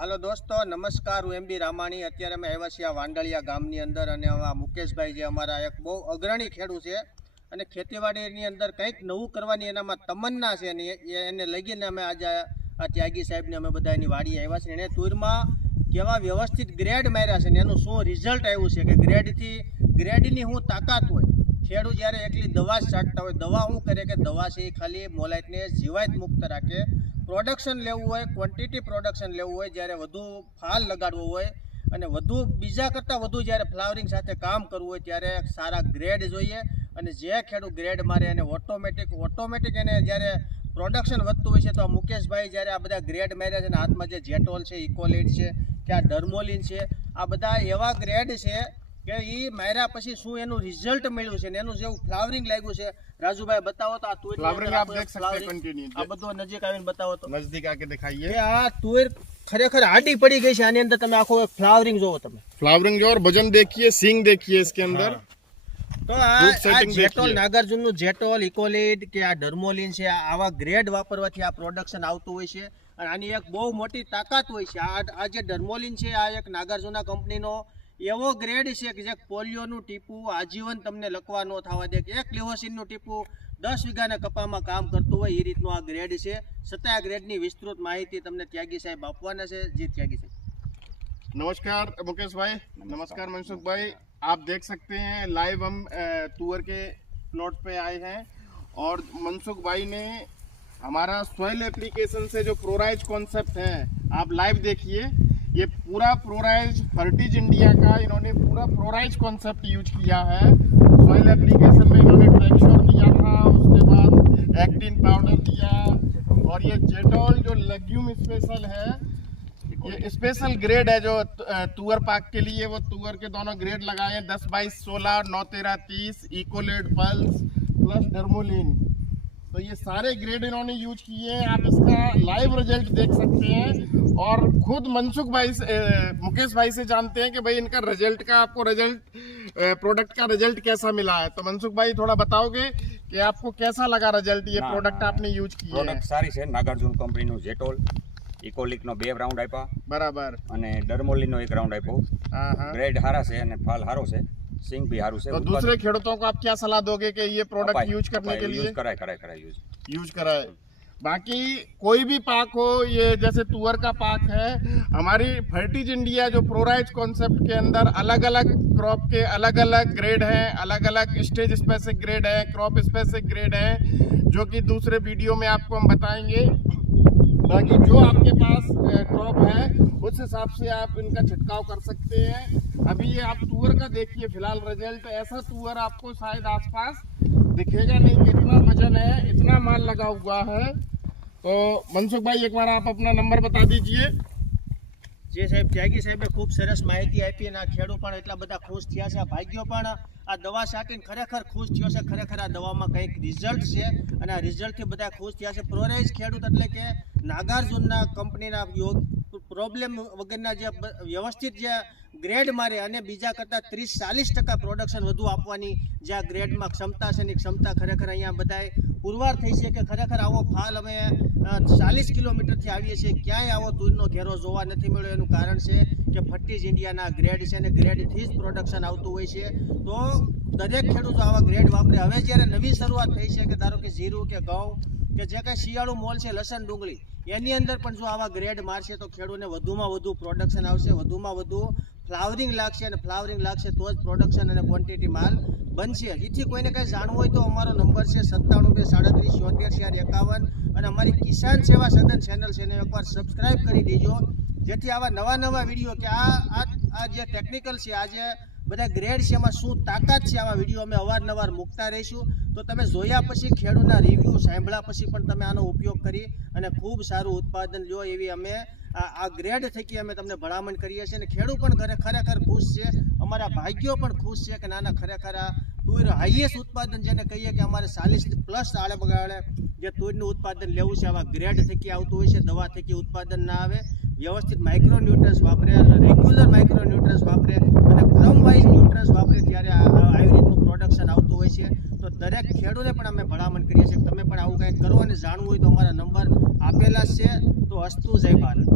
હાલો દોસ્તો, નમસ્કાર. હું એમબી રામાણી. અત્યારે અમે આવ્યા છીએ વાંડળિયા ગામની અંદર અને આ મુકેશભાઈ જે અમારા એક બહુ અગ્રણી ખેડૂત છે અને ખેતીવાડીની અંદર કંઈક નવું કરવાની એનામાં તમન્ના છે અને એને લઈને અમે આજે આ ત્યાગી સાહેબને અમે બધા એની વાડીએ આવ્યા છે. એને તુરમાં કેવા વ્યવસ્થિત ગ્રેડ માર્યા છે ને એનું શું રિઝલ્ટ આવ્યું છે કે ગ્રેડની શું તાકાત હોય. ખેડૂત જ્યારે એકલી દવા છાંટતા હોય, દવા શું કરે કે દવા છે એ ખાલી મોલાઈટને જીવાત મુક્ત રાખે. પ્રોડક્શન લેવું હોય, ક્વોન્ટિટી પ્રોડક્શન લેવું હોય, જ્યારે વધુ ફાલ લગાડવો હોય અને વધુ બીજા કરતાં વધુ જ્યારે ફ્લાવરિંગ સાથે કામ કરવું હોય ત્યારે સારા ગ્રેડ જોઈએ. અને જે ખેડૂત ગ્રેડ મારે એને ઓટોમેટિક એને જ્યારે પ્રોડક્શન વધતું હોય છે તો આ મુકેશભાઈ જ્યારે આ બધા ગ્રેડ માર્યા છે અને હાથમાં જે જેટોલ છે, ઇકોલેટ છે કે આ ડર્મોલિન છે, આ બધા એવા ગ્રેડ છે કે એ માર્યા પછી શું એનું રિઝલ્ટ મળ્યું છે ને એનું જેવું ફ્લાવરિંગ લાગ્યું છે. રાજુભાઈ બતાવો તો આ તુર फ्लावरिंग आप देख सकते हैं कंटिन्यू। આ બધું નજીક આવીને બતાવો તો नजदीक आके दिखाइए। કે આ તુર ખરેખર આડી પડી ગઈ છે. આની અંદર તમે આખો ફ્લાવરિંગ જોવો તમે, फ्लावरिंग जो और वजन देखिए, सींग देखिए इसके अंदर। તો આ જેટોલ, નાગાર્જુનનું જેટોલ, ઇકોલેટ કે આ ડર્મોલિન છે, આવા ગ્રેડ વાપરવાથી આ પ્રોડક્શન આવતું હોય છે. અને આની એક બહુ મોટી તાકાત હોય છે. આ જે ડર્મોલિન છે આ એક નાગાર્જુના કંપનીનો એવો ગ્રેડ છે કે જે પોલિયોનું ટીપું આજીવન તમને લકવા ન થવા દે, કે એક લિહોસિનનું ટીપું 10 વીઘાના કપામાં કામ કરતું હોય એ રીતનું આ ગ્રેડ છે. છતાં આ ગ્રેડની વિસ્તૃત માહિતી તમને ત્યાગી સાહેબ આપવાના છે. જી ત્યાગી સાહેબ. नमस्कार मुकेश भाई। नमस्कार मनसुख भाई। आप देख सकते हैं लाइव हम तुअर के प्लॉट पे आए हैं और मनसुख भाई ने हमारा सॉइल एप्लीकेशन से जो प्रोराइज कॉन्सेप्ट है आप लाइव देखिए। ये पूरा प्रोराइज फर्टिज इंडिया का इन्होंने पूरा प्रोराइज कॉन्सेप्ट यूज किया है। सॉइल एप्लीकेशन में इन्होंने ट्रैक्श्योर दिया था, उसके बाद एक्टिन पाउडर दिया और ये जेटॉल जो लेग्यूम स्पेशल है, ये स्पेशल ग्रेड है जो तुअर पाक के लिए, वो तुअर के दोनों ग्रेड लगाए हैं 10, 22, 16, 9, 13, 30, इकोलेट पल्स प्लस डर्मोलिन। तो ये सारे ग्रेड इन्होंने यूज किए हैं। आप इसका लाइव रिजल्ट देख सकते हैं और खुद मनसुख भाई से, मुकेश भाई से जानते हैं कि भाई इनका रिजल्ट का, आपको रिजल्ट प्रोडक्ट का रिजल्ट कैसा मिला है। तो मनसुख भाई थोड़ा बताओगे कि आपको कैसा लगा रिजल्ट, ये प्रोडक्ट आपने यूज किया है? પ્રોડક્ટ સારી છે. નાગાર્જુન કંપનીનું જેટોલ, ઇકોલિકનો 2 રાઉન્ડ આપ્યા બરાબર અને ડર્મોલિનનો 1 રાઉન્ડ આપ્યો. हाँ हाँ। ગ્રેડ સારા છે અને ફાલ સારો છે, સિંગ भी સારું છે. तो दूसरे खेडूतों को आप क्या सलाह दोगे कि ये प्रोडक्ट यूज करने के लिए? યુઝ કરાય यूज कराए। बाकी कोई भी पाक हो, ये जैसे तुअर का पाक है, हमारी फर्टिज इंडिया जो प्रोराइज कॉन्सेप्ट के अंदर अलग अलग क्रॉप के अलग अलग ग्रेड हैं, अलग अलग स्टेज स्पेसिफिक ग्रेड है, क्रॉप स्पेसिफिक ग्रेड है, जो कि दूसरे वीडियो में आपको हम बताएंगे। बाकी जो आपके पास क्रॉप है उस हिसाब से आप इनका छिड़काव कर सकते हैं। अभी ये आप तुअर का देखिए फिलहाल रिजल्ट, ऐसा तुअर आपको शायद आसपास दिखेगा नहीं कि इतना वजन है, इतना माल लगा हुआ है। तो मनसुख भाई एक बार आप अपना नंबर बता दीजिए। જે સાહેબ ત્યાગી સાહેબે ખૂબ સરસ માહિતી આપી અને આ ખેડૂત પણ એટલા બધા ખુશ થયા છે. આ ભાગ્યો પણ આ દવા છાંટીને ખરેખર ખુશ થયો છે. ખરેખર આ દવામાં કંઈક રિઝલ્ટ છે અને આ રિઝલ્ટથી બધા ખુશ થયા છે. પ્રોરાઇઝ ખેડૂત એટલે કે નાગાર્જુનના કંપનીના પ્રોબ્લેમ વગરના જે વ્યવસ્થિત જે ગ્રેડ મારે અને બીજા કરતાં 30-40% પ્રોડક્શન વધુ આપવાની જે આ ગ્રેડમાં ક્ષમતા છે એની ક્ષમતા ખરેખર અહીંયા બધાએ પુરવાર થઈ છે કે ખરેખર આવો ફાલ અમે 40 કિલોમીટરથી આવીએ છીએ, ક્યાંય આવો તુરનો ઘેરો જોવા નથી મળ્યો. એનું કારણ છે કે ફર્ટિજ ઇન્ડિયાના ગ્રેડ છે અને ગ્રેડથી જ પ્રોડક્શન આવતું હોય છે. તો દરેક ખેડૂતો આવા ગ્રેડ વાપરે. હવે જ્યારે નવી શરૂઆત થઈ છે કે ધારો કે જીરું કે ઘઉં કે જે કાંઈ શિયાળુ મોલ છે, લસણ, ડુંગળી, એની અંદર પણ જો આવા ગ્રેડ મારશે તો ખેડૂતને વધુમાં વધુ પ્રોડક્શન આવશે, વધુમાં વધુ ફ્લાવરિંગ લાગશે અને ફ્લાવરિંગ લાગશે તો જ પ્રોડક્શન અને ક્વોન્ટિટી માલ બનશે. એથી કોઈને કંઈ જાણવું હોય તો અમારો નંબર છે 9723744451 અને અમારી કિસાન સેવા સદન ચેનલ છે એને એકવાર સબસ્ક્રાઈબ કરી દેજો, જેથી આવા નવા વિડીયો કે આ જે ટેકનિકલ છે, આ જે બધા ગ્રેડ છે એમાં શું તાકાત છે, આવા વિડીયો અમે અવારનવાર મૂકતા રહીશું. તો તમે જોયા પછી, ખેડૂતના રિવ્યૂ સાંભળ્યા પછી પણ તમે આનો ઉપયોગ કરી અને ખૂબ સારું ઉત્પાદન લો એવી અમે આ ગ્રેડ થકી અમે તમને ભલામણ કરીએ છીએ. અને ખેડૂત પણ ખરેખર ખુશ છે, અમારા ભાગ્યો પણ ખુશ છે કે નાના ખરેખર આ તુર હાઈએસ્ટ ઉત્પાદન જેને કહીએ કે અમારે 40+ આળે બગાડે જે તુરનું ઉત્પાદન લેવું છે આવા ગ્રેડ થકી આવતું હોય છે. દવા થકી ઉત્પાદન ના આવે. વ્યવસ્થિત માઇક્રોન્યુટ્રન્સ વાપરે, રેગ્યુલર માઇક્રોન્યુટ્રન્સ વાપરે અને ક્રમ વાઇઝ ન્યુટ્રન્સ વાપરે ત્યારે આવી રીતનું પ્રોડક્શન આવતું હોય છે. તો દરેક ખેડૂતને પણ અમે ભલામણ કરીએ છીએ કે તમે પણ આવું કંઈક કરો અને જાણવું હોય તો અમારા નંબર આપેલા છે. તો અસ્તુ જય ભારત.